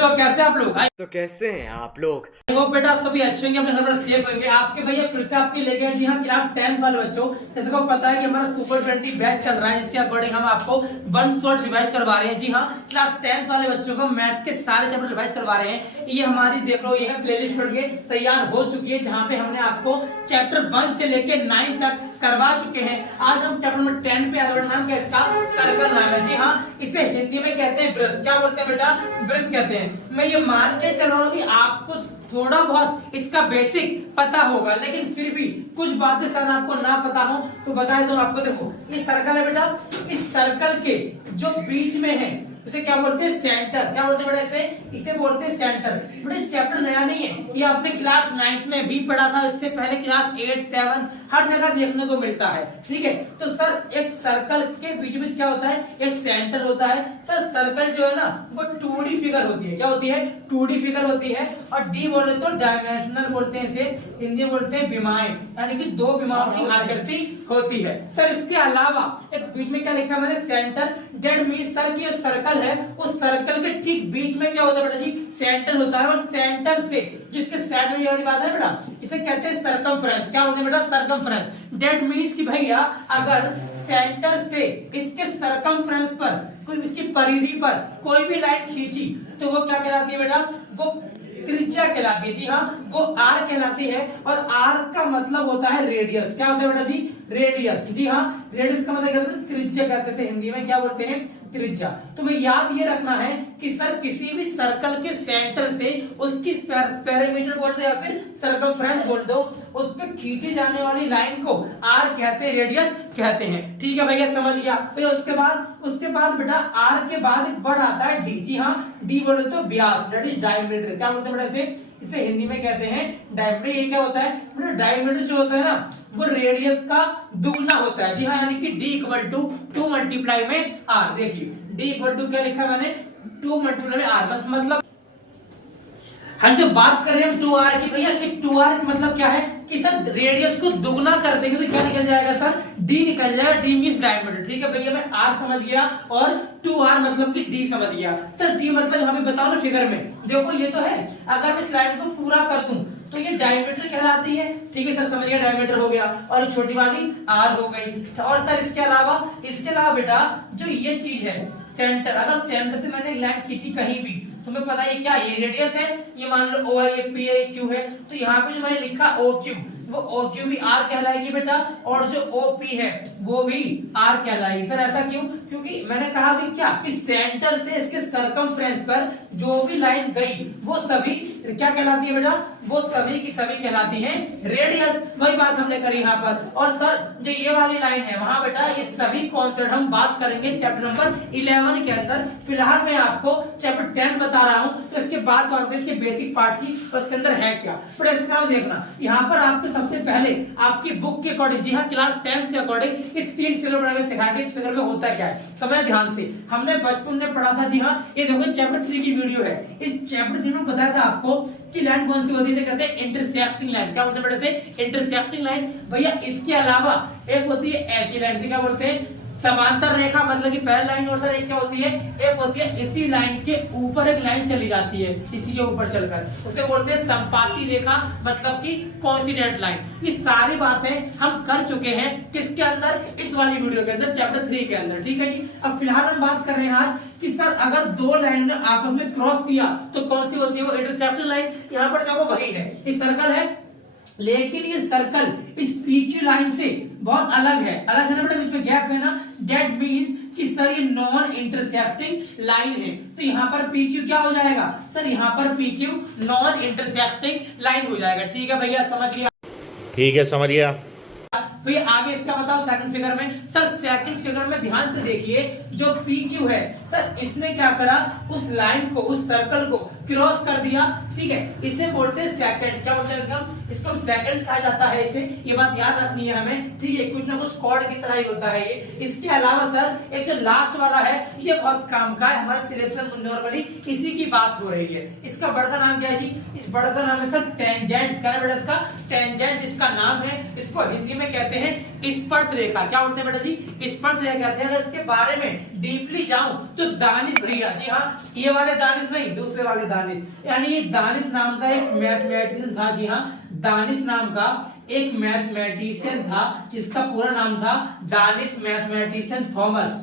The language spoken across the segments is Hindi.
बच्चों कैसे आप लोग? तो कैसे हैं आप लोग? वो बेटा आप सभी अच्छे होंगे, अपने घर पर सेफ होंगे। आपके भैया फिर से आपके लेके आए जी हाँ क्लास 10 वाले बच्चों। जैसे को पता है कि हमारा सुपर 20 बैच चल रहा है, इसके अकॉर्डिंग हम आपको वन शॉट रिवाइज करवा रहे हैं। जी हाँ, क्लास 10 वाले बच्चों को मैथ के सारे चैप्टर रिवाइज करवा रहे हैं। ये हमारी देख लो, ये प्लेलिस्ट बनके तैयार हो चुकी है, जहाँ पे हमने आपको चैप्टर 1 से लेके 9 तक करवा चुके हैं। आज हम चैप्टर नंबर 10 पे आगे बढ़ना। नाम क्या है इसका? सर्कल नाम है। जी हाँ, इसे हिंदी में कहते हैं वृत्त। क्या बोलते हैं बेटा? वृत्त कहते हैं। मैं ये मान के चल रहा हूँ कि आपको थोड़ा बहुत इसका बेसिक पता होगा, लेकिन फिर भी कुछ बातें शायद आपको ना पता हो तो बता दूं आपको। देखो ये सर्कल है बेटा, इस सर्कल के जो बीच में है उसे क्या बोलते हैं? सेंटर। क्या बोलते हैं बेटा? इसे बोलते हैं सेंटर। बेटा चैप्टर नया नहीं है, ये आपने क्लास 9 में भी पढ़ा था, इससे पहले क्लास 8, 7 हर जगह देखने को मिलता है। ठीक है, तो सर एक सर्कल के बीच में क्या होता है? एक सेंटर होता है। सर सर्कल जो है ना वो 2D फिगर होती है। क्या होती है? 2D फिगर होती है। और डी बोले तो डायमेंशनल बोलते हैं, इसे हिंदी बोलते हैं विमाएं, यानी कि दो विमाओं की आकृति होती है। सर इसके अलावा एक बीच में क्या लिखा है मैंने? सेंटर। डेट मीन सर की सर्कल है, उस सर्कल के ठीक बीच में क्या होता है बेटा जी? सेंटर होता है। और सेंटर से जिसके साइड में ये वाली बात है बेटा, इसे कहते हैं सर्कमफ्रेंस। क्या बोलते हैं बेटा? सर्कमफ्रेंस। डेट मीन्स कि भैया अगर सेंटर से इसके सर्कमफ्रेंस पर कोई, इसकी परिधि पर कोई भी लाइन खींची तो वो क्या कहलाती है बेटा? वो त्रिज्या कहलाती है। जी हाँ, वो आर कहलाती है। और आर का मतलब होता है रेडियस। क्या होता है बेटा जी? रेडियस। जी हाँ, रेडियस का मतलब क्या होता है? त्रिज्या कहते थे, हिंदी में क्या बोलते हैं? त्रिज्या। तुम्हें याद ये रखना है कि सर किसी भी सर्कल के सेंटर से उसकी पेरीमीटर बोल दो या फिर सर्कमफ्रेंस बोल दो, उस पे खींची जाने वाली लाइन को आर कहते हैं, रेडियस कहते हैं। ठीक है भैया, समझ गया? फिर उसके बाद बेटा आर के बाद एक वर्ड आता है डी। जी हाँ, डी बोले तो व्यास, दैट इज डायमीटर। क्या बोलते हैं बेटा? इसे हिंदी में कहते हैं डायमीटर। ये क्या होता है? डायमीटर जो होता है ना वो रेडियस का दुगना होता है। जी हाँ, यानी कि D इक्वल टू 2 मल्टीप्लाई में R। देखिए D इक्वल टू क्या लिखा है मैंने? 2 मल्टीप्लाई में R। बस मतलब हम जब बात कर रहे हैं 2R की भैया, कि 2R का मतलब क्या है कि सर रेडियस को दुगना कर देंगे तो क्या निकल जाएगा सर? D निकल जाएगा। D means diameter. ठीक है भैया, मैं R समझ गया और 2R मतलब कि D समझ गया। सर D मतलब यहाँ पे बताओ ना फिगर में। देखो ये तो है, अगर मैं इस लाइन को पूरा कर दूं तो ये डायमीटर कहलाती है। ठीक है सर, समझ गया, डायमीटर हो गया। और छोटी वाली R हो गई। और सर इसके अलावा बेटा जो ये चीज है सेंटर, अगर सेंटर से मैंने एक लाइन खींची कहीं भी, तुम्हें पता है क्या? ये रेडियस है, ये मान लो O है, ये P है, Q है। तो यहाँ पे जो मैंने लिखा OQ, वो OQ भी R कहलाएगी बेटा, और जो OP है वो भी R कहलाएगी। सर ऐसा क्यों? क्योंकि मैंने कहा भी क्या कि सेंटर से इसके सर्कमफ्रेंस पर जो भी लाइन गई वो सभी क्या कहलाती है बेटा? वो सभी की सभी कहलाती हैं रेडियस। वही बात हमने करी यहाँ पर। और सर जो ये वाली लाइन है वहां बेटा ये सभी कॉन्सेप्ट हम बात करेंगे चैप्टर नंबर 11 के अंदर। फिलहाल मैं आपको चैप्टर 10 बता रहा हूँ, तो इसके बाद बात करेंगे बेसिक पार्ट की, तो इसके अंदर है क्या। बट इसका देखना यहाँ पर आपको सबसे पहले आपकी बुक के अकॉर्डिंग, जी हाँ क्लास 10 के अकॉर्डिंग ये 3 फिगर बनाने सिखाएंगे। इस फिगर में होता क्या है समझ ध्यान से। हमने बचपन में पढ़ा था। जी हाँ, ये देखो चैप्टर 3 की वीडियो है। इस चैप्टर 3 में बताया था आपको कि लाइन कौन सी होती है? कहते हैं इंटरसेक्टिंग लाइन। क्या बोलते हैं? Intersecting line. भैया इसके अलावा एक होती है ऐसी लाइन, क्या बोलते हैं? समांतर रेखा, मतलब कि पहली लाइन। और सर एक क्या होती है? एक होती है इसी लाइन के ऊपर एक लाइन चली जाती है, इसी के ऊपर चलकर, उसे बोलते हैं संपाती रेखा, मतलब कि कोइंसिडेंट लाइन। ये सारी बातें हम कर चुके हैं किसके अंदर? इस वाली वीडियो के अंदर, चैप्टर 3 के अंदर। ठीक है जी, अब फिलहाल हम बात कर रहे हैं आज कि सर अगर दो लाइन ने आपस में क्रॉस किया तो कौन सी होती है? वो इंटरसेक्टिंग लाइन। यहाँ पर देखो वही है, इस सर्कल है, लेकिन ये सर्कल इस PQ लाइन से बहुत अलग है। अलग है ना बेटा, बीच में गैप है ना। दैट मींस कि सर ये नॉन इंटरसेक्टिंग लाइन है। तो यहाँ पर PQ क्या हो जाएगा? सर यहाँ पर PQ नॉन इंटरसेक्टिंग लाइन हो जाएगा। ठीक है भैया, समझ गया? ठीक है, समझ गया भैया। आगे इसका बताओ सेकंड फिगर में। सर सेकंड फिगर में ध्यान से देखिए, जो PQ है सर इसने क्या करा? उस लाइन को, उस सर्कल को क्रॉस कर दिया। ठीक है, इसे बोलते हैं सेकंड। क्या बोलते हैं? इसको सेकंड कहा जाता है। इसे ये बात याद रखनी है हमें। ठीक है, कुछ ना कुछ कॉर्ड की तरह ही होता है ये। इसके अलावा सर एक जो लास्ट वाला है ये बहुत काम का है हमारा सिलेक्शन में, नॉर्मली इसी की बात हो रही है। इसका बड़ा नाम क्या है जी? इस बड़ा नाम है सर टेंजेंट। क्या है बेटा इसका? टेंजेंट इसका नाम है। इसको हिंदी में कहते हैं स्पर्श रेखा। क्या बोलते हैं बेटा जी? स्पर्श रेखा कहते हैं। अगर इसके बारे में डीपली जाऊं तो दानिश भैया, जी हाँ, ये वाले दानिश नहीं, दूसरे वाले दानिश, यानी ये दानिश नाम का एक मैथमेटिशियन था। जी हाँ, दानिश नाम का एक मैथमेटिशियन था जिसका पूरा नाम था दानिश मैथमेटिशियन थॉमस,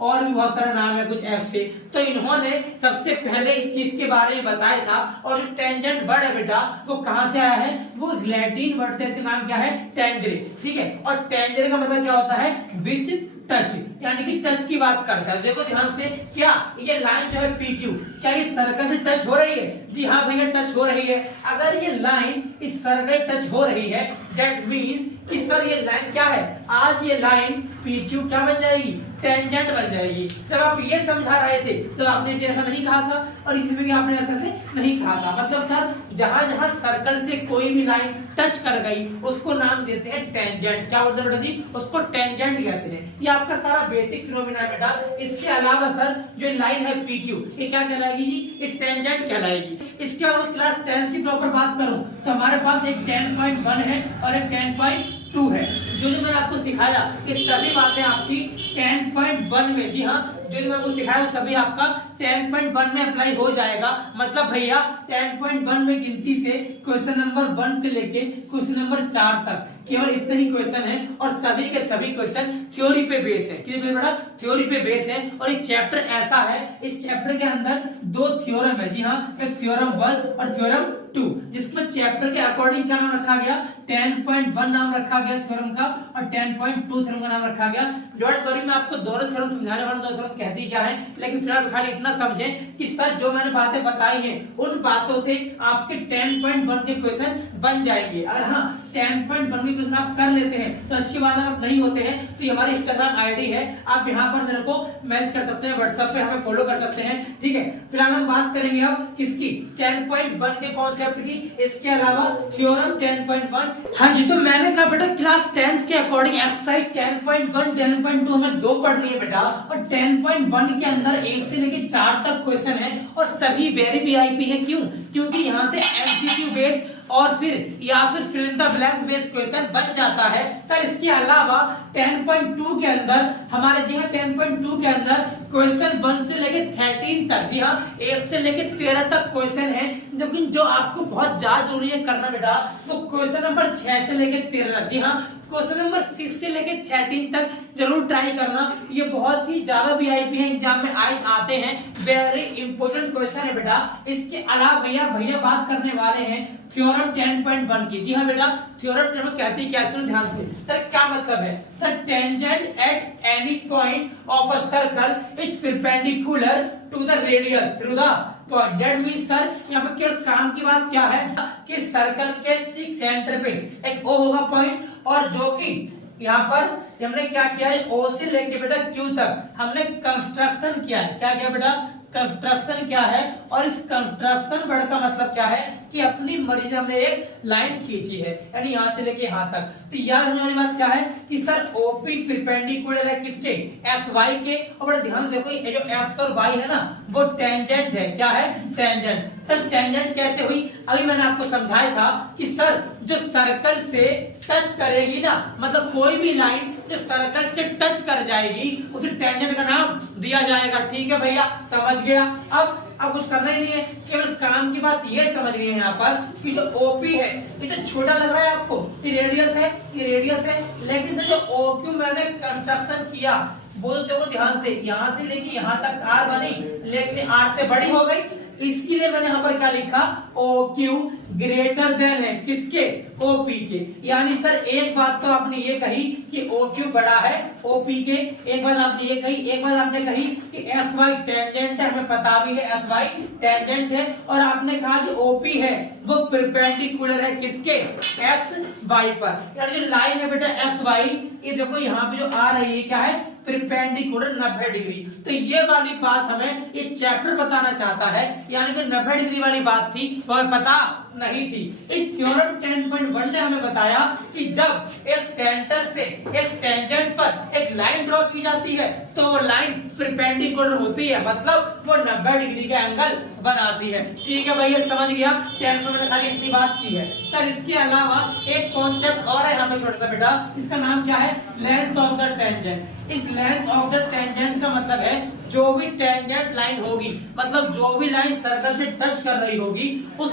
और भी बहुत सारा नाम है कुछ एफ से। तो इन्होंने सबसे पहले इस चीज के बारे में बताया था। और जो टेंजेंट वर्ड है बेटा वो कहां से आया है? वो लैटिन वर्ड से, इसका नाम क्या है? टेंजरे। ठीक है, और टेंजरे का मतलब क्या होता है? विच टच, यानी कि टच की बात करता है। देखो ध्यान से, क्या ये लाइन जो है पी क्यू, क्या इस सर्कल से टच हो रही है? जी हाँ भैया, टच हो रही है। अगर ये लाइन इस सर्कल टच हो रही है, दैट मींस कि सर ये लाइन क्या है? आज ये लाइन पी क्यू क्या बन जाएगी? टेंजेंट बन जाएगी। जब आप ये समझा रहे थे तो आपने इसे ऐसा नहीं कहा था, और इसमें भी आपने ऐसा से नहीं कहा था। मतलब सर जहां जहां सर्कल से कोई भी लाइन टच कर गई उसको नाम देते हैं टेंजेंट। क्या बोलते हैं बेटा जी? उसको टेंजेंट कहते हैं। ये आपका सारा बेसिक फिनोमेना है बेटा। इसके अलावा सर जो लाइन है पी क्यू, ये क्या कहलाएगी जी? ये टेंजेंट कहलाएगी। इसके अलावा क्लास 10 की प्रॉपर बात करूं तो हमारे पास एक 10.1 है और एक 10.2 है। जो मैंने आपको सिखाया ये सभी बातें आपकी 10.1 में, जी हाँ, जो मैंने आपको सिखाया वो सभी आपका 10.1 में अप्लाई हो जाएगा। मतलब भैया 10.1 में गिनती से क्वेश्चन नंबर 1 से लेके क्वेश्चन नंबर 4 तक केवल इतने ही क्वेश्चन है, और सभी के सभी क्वेश्चन थ्योरी पे बेस है। किस पे बेटा? थ्योरी पे बेस है। और एक चैप्टर ऐसा है, इस चैप्टर के अंदर 2 थ्योरम है। जी हाँ, एक थ्योरम 1 और थ्योरम 2, जिसमें चैप्टर के अकॉर्डिंग क्या नाम रखा गया? 10.1 नाम रखा गया थ्योरम का, और 10.2 थ्योरम का नाम रखा गया। डोंट वरी, मैं आपको दोनों थ्योरम समझाने वाला हूं, दोनों थ्योरम कहती क्या है, लेकिन फिलहाल खाली इतना समझें कि सर जो मैंने बातें बताई हैं उन बातों से आपके 10.1 के क्वेश्चन बन जाएंगे। अगर हाँ 10.1 के क्वेश्चन आप कर लेते हैं तो अच्छी बात है, आप नहीं होते हैं तो ये हमारी इंस्टाग्राम आईडी है, आप यहाँ पर मेरे को मैसेज कर सकते हैं, व्हाट्सएप पे हमें फॉलो कर सकते हैं। ठीक है, फिलहाल हम बात करेंगे अब किसकी? 10.1 के कॉन्सेप्ट की। इसके अलावा थ्योरम 10.1। हाँ जी, तो मैंने कहा बेटा क्लास 10 के अकॉर्डिंग एक्सरसाइज 10.1 10.2 हमें 2 पढ़नी है बेटा, और 10.1 के अंदर 1 से लेके 4 तक क्वेश्चन है, और सभी वेरी वीआईपी है। क्यों? क्योंकि यहाँ से एमसीक्यू बेस्ड और फिर या फिर fill in the blank based question बन जाता है। सर इसके अलावा 10.2 के अंदर हमारे, जी हाँ, 10.2 के अंदर क्वेश्चन 1 से लेके 13 तक, जी हाँ, 1 से लेके 13 तक क्वेश्चन है। लेकिन जो आपको बहुत ज्यादा जरूरी है करना बेटा, वो क्वेश्चन नंबर 6 से लेके 13 तक, जी हाँ, क्वेश्चन नंबर 6 से लेके 13 तक जरूर ट्राई करना। ये बहुत ही ज्यादा वीआईपी है, एग्जाम में आते हैं, वेरी इंपॉर्टेंट क्वेश्चन है बेटा। इसके अलावा भैया बात करने वाले हैं थ्योरम 10.1 की। जी हाँ बेटा, थ्योरम 10 कहती है क्या? सुनो ध्यान से। सर क्या मतलब है? Sir tangent at any point of a circle is perpendicular to the radius through the point. That means sir यहाँ पे केवल काम की बात क्या है कि सर्कल के सेंटर पे एक ओ होगा पॉइंट, और जो कि यहाँ पर हमने क्या किया है, ओ से लेके बेटा क्यू तक हमने कंस्ट्रक्शन किया है। क्या किया बेटा? कंस्ट्रक्शन क्या है, और इस कंस्ट्रक्शन वर्ड का मतलब क्या है कि अपनी मर्जी से हमने एक लाइन खींची है, यानी यहाँ से लेके यहाँ तक। तो याद रखने वाली बात क्या है कि सर ओपी परपेंडिकुलर है किसके? एक्स वाई के। और बड़ा ध्यान देखो, ये जो एक्स और वाई है ना वो टेंजेंट है। क्या है? टेंजेंट। सर टेंजेंट कैसे हुई? अभी मैंने आपको समझाया था कि सर जो सर्कल से टच करेगी ना, मतलब कोई भी लाइन जो सर्कल से टच कर जाएगी उसे टेंजेंट का नाम दिया जाएगा। ठीक है भैया, समझ गया? अब कुछ करना ही नहीं है, केवल काम की बात ये समझ गए यहाँ पर कि जो ओपी है, ये जो छोटा लग रहा है आपको, ये रेडियस है, ये रेडियस है, लेकिन जो ओक्यू मैंने कंस्ट्रक्शन किया वो देखो ध्यान से, यहाँ से लेके यहाँ तक आर बनी, लेकिन आर से बड़ी हो गई, इसीलिए मैंने यहाँ पर क्या लिखा? ओ क्यू ग्रेटर देन है किसके? ओपी के। यानी सर एक बात तो आपने ये कही कि ओ क्यू बड़ा है ओपी के, एक बात आपने ये कही, एक बात आपने कही कि एस वाई टेंजेंट है, हमें पता भी है एस वाई टेंजेंट है, और आपने कहा जो ओपी है वो परपेंडिकुलर है किसके? एक्स वाई पर। यानी जो लाइन है बेटा एस वाई, ये देखो यहाँ पे जो आ रही है क्या है, परपेंडिकुलर 90 डिग्री। तो ये वाली बात हमें ये चैप्टर बताना चाहता है, यानी कि 90 डिग्री वाली बात थी वो हमें पता नहीं थी। इस थ्योरम 10.1 ने हमें बताया कि जब एक सेंटर से एक टेंजेंट पर एक लाइन ड्रॉ की जाती है तो वो लाइन परपेंडिकुलर होती है, मतलब वो 90 डिग्री का एंगल बनाती है। ठीक है भाई, ये समझ गया। 10 में खाली इतनी बात की है। सर इसके अलावा एक कॉन्सेप्ट और है यहाँ पे छोटा सा बेटा, इसका नाम क्या है, लेंथ ऑफ द टेंजेंट। इस लेंथ ऑफ द टेंजेंट का मतलब है जो भी टेंजेंट लाइन होगी, मतलब जो भी लाइन सर्कल से टच कर रही होगी, उस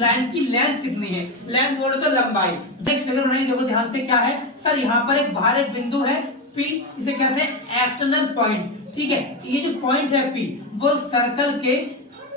लाइन की लेंथ कितनी है। लेंथ बोले तो लंबाई। नेक्स्ट फिगर बनाइए, देखो ध्यान से क्या है सर, यहाँ पर एक बाहर एक बिंदु है P, इसे कहते हैं एक्सटर्नल पॉइंट। ठीक है, ये जो पॉइंट है P वो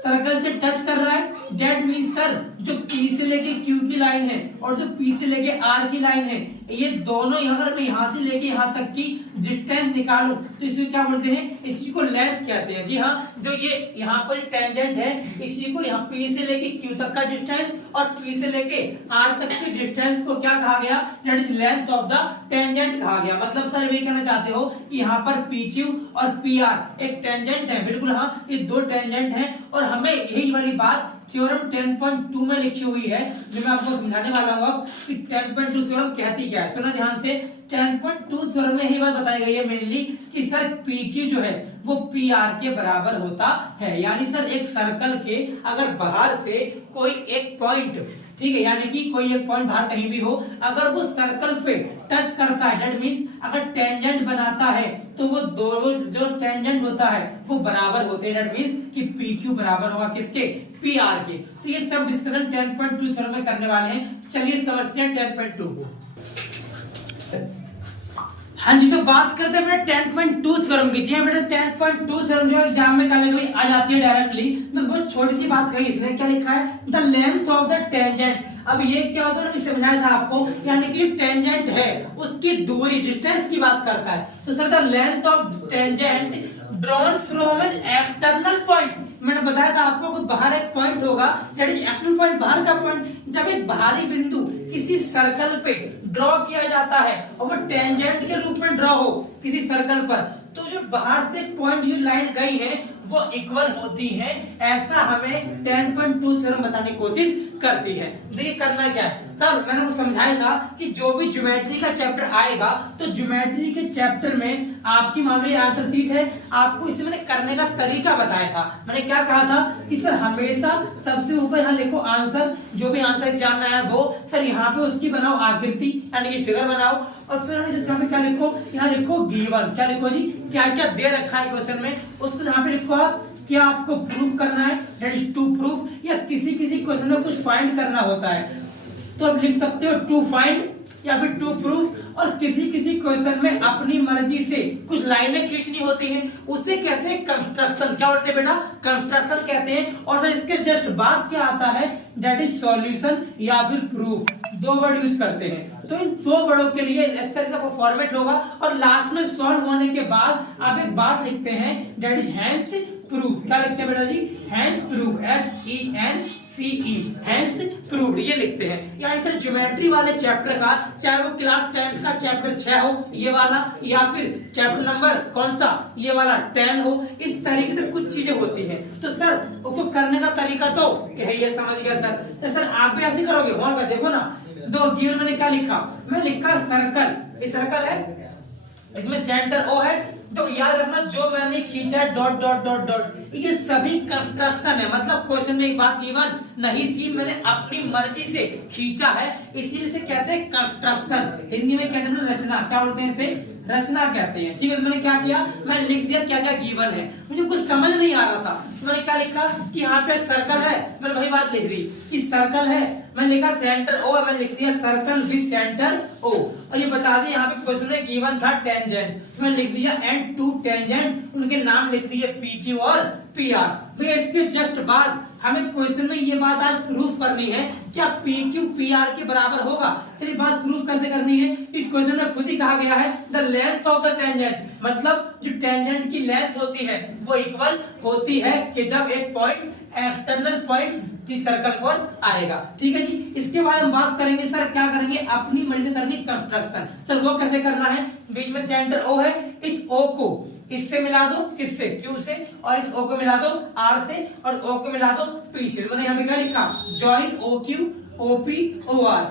सर्कल से टच कर रहा है। डेट मीन सर जो P से लेके Q की लाइन है और जो P से लेके R की लाइन है, ये दोनों अगर मैं यहाँ से लेके यहाँ तक की डिस्टेंस निकालूं तो इसे क्या बोलते हैं, इसी को लेंथ कहते हैं। जी हाँ, जो ये यहाँ पर टेंजेंट है इसी को यहाँ P से लेके Q तक का डिस्टेंस और P से लेके R तक के डिस्टेंस को क्या कहा गया, that is length of the tangent कहा गया। मतलब सर ये कहना चाहते हो कि यहाँ पर PQ और PR एक टेंजेंट है। बिल्कुल हाँ, ये दो टेंजेंट हैं और हमें यही वाली बात थ्योरम 10.2 में लिखी हुई है, जो मैं आपको समझाने वाला हूँ अब कि 10.2 थ्योरम कहती क्या है। सुना ध्यान से, 10.2 थ्योरम में यही बात बताई गई है मेनली कि सर PQ जो है वो PR के बराबर होता है। यानी सर एक सर्कल के अगर बाहर से कोई एक पॉइंट, ठीक है, यानी कि कोई एक पॉइंट बाहर कहीं भी हो, अगर वो सर्कल पे टच करता है, दैट मींस अगर टेंजेंट बनाता है तो वो दोनों जो टेंजेंट होता है वो बराबर होते हैं। दैट मींस कि PQ बराबर होगा किसके, PR के। तो ये सब डिस्कशन 10.2 थ्योरम में करने वाले हैं। चलिए समझते हैं 10.2 को। हाँ जी, तो बात करते हैं 10.2 थ्योरम की। जी हाँ बेटा, 10.2 थ्योरम जो एग्जाम में कभी कभी आ जाती है डायरेक्टली। तो बहुत छोटी सी बात कही इसने, क्या लिखा है, the length of the tangent. अब ये क्या होता है, समझाया था आपको, यानी कि टेंजेंट है उसकी दूरी, डिस्टेंस की बात करता है। तो sir the length of tangent drawn from an external point. मैंने बताया था आपको कि बाहर एक पॉइंट होगा, दैट इज एक्सटर्नल पॉइंट, बाहर का पॉइंट। जब एक बाहरी बिंदु किसी सर्कल पे ड्रॉ किया जाता है और वो टेंजेंट के रूप में ड्रॉ हो किसी सर्कल पर, तो जो बाहर से पॉइंट ये लाइन गई है वो इक्वल होती है। ऐसा हमें 10.2 थ्योरम बताने की कोशिश करती है। देखिए करना क्या है सर, मैंने आपको समझाया था कि जो भी ज्योमेट्री का चैप्टर आएगा तो ज्योमेट्री के चैप्टर में आपकी मान लो आंसर शीट है, आपको इसे मैंने करने का तरीका बताया था। मैंने क्या कहा था कि सर हमेशा सबसे ऊपर यहाँ लिखो आंसर, जो भी आंसर एग्जाम में आया वो, सर यहाँ पे उसकी बनाओ आकृति यानी कि फिगर बनाओ, और फिर हम क्या लिखो, यहाँ लिखो गिवन। क्या लिखो जी, क्या क्या दे रखा है क्वेश्चन में, उसको यहाँ पे लिखो आप क्या आपको प्रूफ करना है, दैट इज टू प्रूफ, या किसी क्वेश्चन में कुछ फाइंड करना होता है तो आप लिख सकते हो टू फाइंड या फिर टू प्रूफ। और किसी क्वेश्चन में अपनी मर्जी से कुछ लाइनें खींचनी होती हैं, उसे कहते हैं कंस्ट्रक्शन। क्या बोलते हैं बेटा, कंस्ट्रक्शन कहते हैं। और फिर इसके जस्ट बाद क्या आता है, दैट इज सॉल्यूशन या फिर प्रूफ। दो वर्ड यूज करते हैं। तो इन दो वर्डों के लिए इस तरह से फॉर्मेट होगा और लास्ट में सॉल्व होने के बाद आप एक बात लिखते हैं, दैट इज हेंस प्रूफ। क्या लिखते हैं बेटा जी, hence proof, HENCE, hence proof, ये लिखते हैं। यानी सर ज्योमेट्री वाले चैप्टर का, चाहे वो क्लास 10 का चैप्टर 6 हो ये वाला, या फिर चैप्टर नंबर कौन सा ये वाला 10 हो, इस तरीके से कुछ चीजें होती हैं। तो सर उसको करने का तरीका तो ये समझ गया सर। तो सर आप भी ऐसे करोगे, और देखो ना, दो गियर मैंने क्या लिखा, मैं लिखा सर्कल, ये सर्कल है, इसमें सेंटर O है। तो याद रखना जो मैंने खींचा डॉट डॉट डॉट डॉट, ये सभी कंस्ट्रक्शन है। मतलब क्वेश्चन में एक बात गिवन नहीं थी, मैंने अपनी मर्जी से खींचा है, इसीलिए से कहते हैं कंस्ट्रक्शन। हिंदी में कहते हैं रचना। क्या बोलते हैं इसे, रचना कहते हैं। ठीक है, तो मैंने क्या किया, मैं लिख दिया क्या क्या गिवन है। मुझे कुछ समझ नहीं आ रहा था, तो मैंने क्या लिखा कि यहाँ पे सर्कल है, मैंने वही बात लिख दी कि सर्कल है। मैंने लिखा सेंटर O, मैंने लिख दिया सर्कल विद सेंटर O। और ये बता दिया यहाँ पे क्वेश्चन में गिवन था टेंजेंट, तो मैंने लिख दिया एंड टू टेंजेंट, उनके नाम लिख दिए PQ और PR। फिर इसके जस्ट बाद हमें क्वेश्चन में ये बात आज प्रूफ करनी है, क्या PQ PR के बराबर होगा। चलिए बात प्रूफ कैसे करनी है, इस क्वेश्चन में खुद ही कहा गया है the length of the tangent, मतलब जो टेंजेंट की लेंथ होती है वो इक्वल होती है कि जब एक पॉइंट एक्सटर्नल पॉइंट इस सर्कल पर आएगा। ठीक है जी। इसके बाद हम बात करेंगे सर क्या करेंगे, अपनी मर्जी से करेंगे कंस्ट्रक्शन। सर वो कैसे करना है, बीच में सेंटर O है, इस O को इससे मिला दो, किससे, Q से, और इस O को मिला दो R से, और O को मिला दो P से। तो मैंने यहाँ पे क्या लिखा, join OQ OP OR।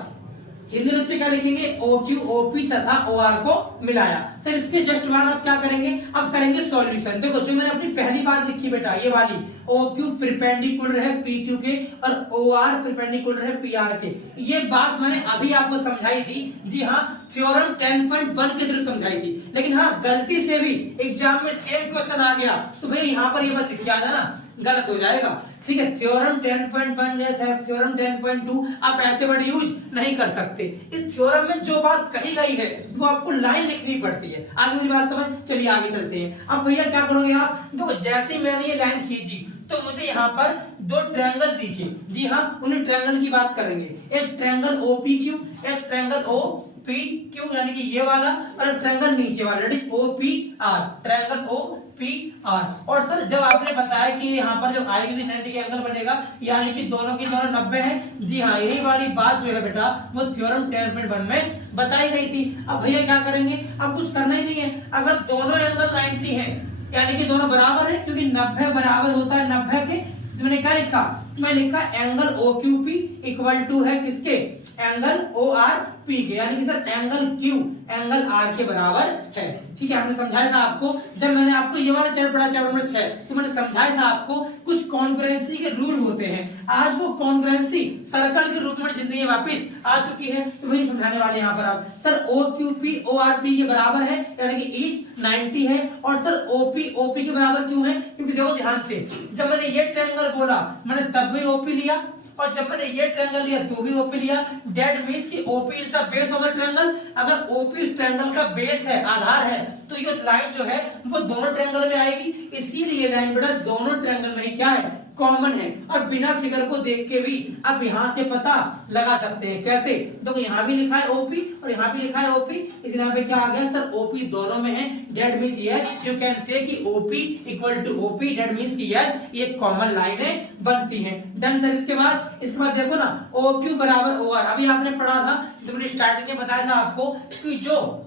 Hindi में क्या लिखेंगे, OQ OP तथा OR को मिलाया। सर इसके जस्ट बाद आप क्या करेंगे, अब करेंगे सॉल्यूशन। देखो जो मैंने अपनी पहली बात लिखी बेटा, ये वाली OQ परपेंडिकुलर है PQ के और OR परपेंडिकुलर है PR के, ये बात मैंने अभी आपको समझाई थी। जी हाँ, थ्योरम 10.1 के थ्रू समझाई थी। लेकिन हाँ, गलती से भी एग्जाम में सेम क्वेश्चन आ गया तो भाई यहाँ पर ये बात लिख के आ जाना, गलत हो जाएगा। ठीक है, थ्योरम 10.1 या थ्योरम 10.2 आप ऐसे वर्ड यूज नहीं कर सकते। इस थ्योरम में जो बात कही गई है वो आपको लाइन लिखनी पड़ती है। आगे मेरी बात समझ, चलिए आगे चलते हैं। अब भैया क्या करोगे आप, देखो जैसे मैंने ये लाइन खींची तो मुझे यहाँ पर दो ट्रायंगल दिखे। जी हाँ, उन्हीं ट्रायंगल की बात करेंगे। एक ट्रायंगल OPQ, एक ट्रायंगल OPQ यानी कि ये वाला, और ट्रायंगल नीचे वाला that is OPR, triangle OPR। और सर जब आपने बताया कि यहाँ पर जब आएगी 90 के एंगल बनेगा यानी कि दोनों की दोनों 90 है। जी हाँ, यही वाली बात जो है बेटा वो थ्योरम 10.1 में बताई गई थी। अब भैया क्या करेंगे, अब कुछ करना ही नहीं है। अगर दोनों एंगल 90 है यानी कि दोनों बराबर है, क्योंकि 90 बराबर होता है 90 के। मैंने क्या लिखा, मैं लिखा एंगल OQP इक्वल टू है किसके, एंगल ORP के, यानी कि sir angle Q angle R के बराबर है। ठीक है, हमने समझाया था आपको जब मैंने आपको ये वाला चैप्टर पढ़ा, चैप्टर नंबर 6, तो मैंने समझाया था आपको कुछ कॉन्ग्रुएंसी के रूल होते हैं। आज वो कॉन्ग्रुएंसी सर्कल के रूप में जिंदगी वापस आ चुकी है, तो वही समझाने वाले यहाँ पर आप। सर OQP ORP के बराबर है यानी कि ईच 90 है, और सर OP OP के बराबर क्यों है, क्योंकि देखो ध्यान से, जब मैंने ये ट्रायंगल बोला मैंने तब भी OP लिया, और जब मैंने ये ट्रायंगल लिया तो भी OP लिया। दैट मींस कि OP is the base of the triangle. अगर OP इस ट्रायंगल का बेस है, आधार है, तो ये लाइन जो है वो दोनों ट्रायंगल में आएगी। इसीलिए लाइन बेटा दोनों ट्रायंगल में ही क्या है, कॉमन है। और बिना फिगर को देख के भी आप यहाँ से पता लगा सकते हैं। कैसे, देखो यहाँ भी लिखा है OP और यहाँ भी लिखा है OP, इसलिए यहाँ पे क्या आ गया सर, OP दोनों में है। That means yes you can say कि OP equal to OP, that means कि यस ये कॉमन लाइन है, बनती है। Done sir. इसके बाद देखो ना, OQ बराबर OR, अभी आपने पढ़ा था जब मैंने स्टार्टिंग में बताया था आपको कि जो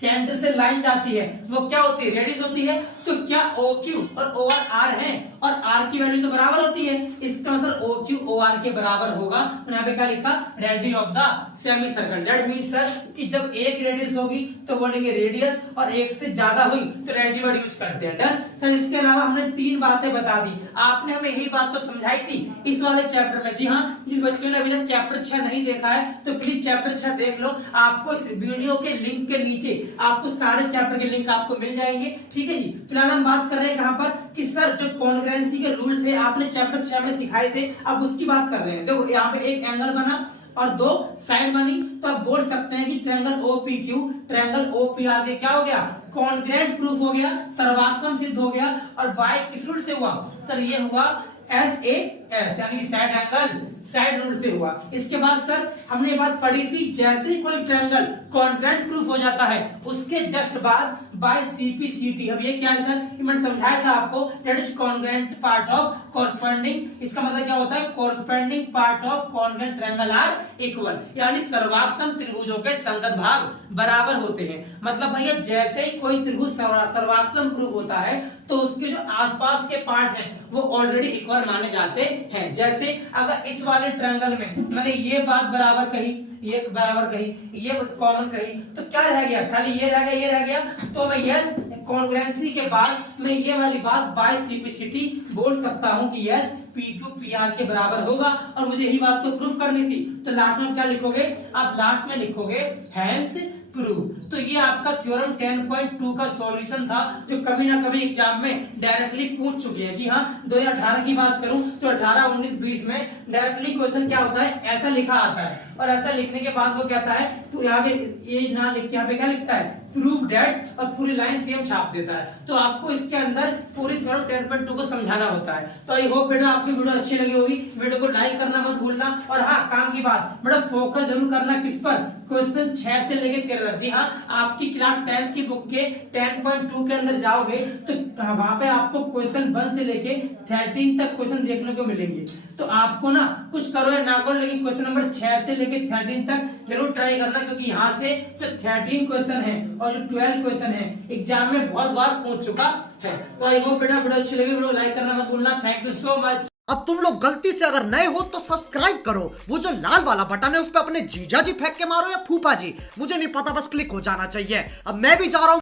सेंटर से लाइन जाती है वो क्या होती है, रेडियस होती है। तो क्या OQ और OR R है, और R की वैल्यू तो बराबर होती है, इसका मतलब OQ OR के बराबर होगा। यहाँ पे क्या लिखा, radius of the semi circle. That means sir कि जब एक रेडियस होगी तो बोलेंगे रेडियस, और एक से ज्यादा हुई तो रेडियस वर्ड यूज करते हैं। Done sir. इसके अलावा हमने 3 बातें बता दी, आपने हमें यही बात तो समझाई थी इस वाले चैप्टर में। जी हाँ, जिस बच्चों ने अभी तक चैप्टर 6 नहीं देखा है तो प्लीज चैप्टर 6 देख लो। आपको इस वीडियो के लिंक के नीचे आपको सारे चैप्टर के लिंक आपको मिल जाएंगे। ठीक है जी। फिलहाल हम बात कर रहे हैं कहां पर, कि सर जो कॉन्ग्रुएंसी के रूल थे आपने चैप्टर 6 में सिखाए थे, अब उसकी बात कर रहे हैं। देखो यहाँ पे एक एंगल बना और दो साइड बनी, तो आप बोल सकते हैं कि ट्रायंगल OPQ ट्रायंगल OPR के क्या हो गया, कॉन्ग्रुएंट प्रूफ हो गया, सर्वाक्षम सिद्ध हो गया। और बाय किस रूल से हुआ सर, ये हुआ SAS यानी कि साइड एंगल साइड रूल से हुआ। इसके बाद सर हमने ये बात पढ़ी थी, जैसे ही कोई ट्रायंगल कॉन्ग्रुएंट प्रूफ हो जाता है उसके जस्ट बाद बाय CPCT। अब ये क्या है सर, मैंने समझाया था आपको, that is congruent part of corresponding. इसका मतलब क्या होता है, corresponding part of congruent triangle are equal, यानी सर्वाक्षम त्रिभुजों के संगत भाग बराबर होते हैं। मतलब भैया जैसे ही कोई त्रिभुज सर्वाक्षम प्रूफ होता है तो उसके जो आसपास के पार्ट हैं वो ऑलरेडी इक्वल माने जाते हैं। जैसे अगर इस वाले ट्रायंगल में मैंने ये बात बराबर कही, ये बराबर कही, ये कॉमन कही, तो क्या रह गया, खाली ये रह गया, ये रह गया। तो मैं यस कॉन्ग्रुएंसी के बाद मैं ये वाली बात बाय CPCT बोल सकता हूं कि यस PQ PR के बराबर होगा। और मुझे यही बात तो प्रूफ करनी थी, तो लास्ट में क्या लिखोगे आप, लास्ट में लिखोगे हैंस प्रूफ। तो ये आपका थ्योरम 10.2 का सॉल्यूशन था, जो कभी ना कभी एग्जाम में डायरेक्टली पूछ चुके हैं। जी हाँ, 2018 की बात करूं तो 18, 19, 20 में डायरेक्टली क्वेश्चन क्या होता है, ऐसा लिखा आता है। और ऐसा लिखने के बाद वो कहता है, तो आगे ये ना लिख के यहाँ पे क्या लिखता है, प्रूव डेट और पूरी लाइन सेम छाप देता है। तो आपको इसके अंदर पूरी थ्योरम 10.2 को समझाना होता है। तो आई होप बेटा आपकी वीडियो अच्छी लगी होगी, वीडियो को लाइक करना मत भूलना। और हाँ, काम की बात बेटा, फोकस जरूर करना किस पर, क्वेश्चन 6 से लेके 13 तक। जी हाँ, आपकी क्लास 10 की बुक के 10.2 के अंदर जाओगे तो वहां पे आपको क्वेश्चन 1 से लेके 13 तक क्वेश्चन देखने को मिलेंगे। तो आपको ना कुछ करो या ना करो, लेकिन क्वेश्चन नंबर 6 से लेके 13 तक जरूर ट्राई करना, क्योंकि यहाँ से जो 13 क्वेश्चन है और जो 12 क्वेश्चन है एग्जाम में बहुत बार पूछ चुका है। तो आई होप बेटा वीडियो अच्छी लगी, वीडियो लाइक करना मत भूलना। Thank you so much. अब तुम लोग गलती से अगर नए हो तो सब्सक्राइब करो, वो जो लाल वाला बटन है उस पर अपने जीजा जी फेंक के मारो या फूफा जी, मुझे नहीं पता, बस क्लिक हो जाना चाहिए। अब मैं भी जा रहा हूं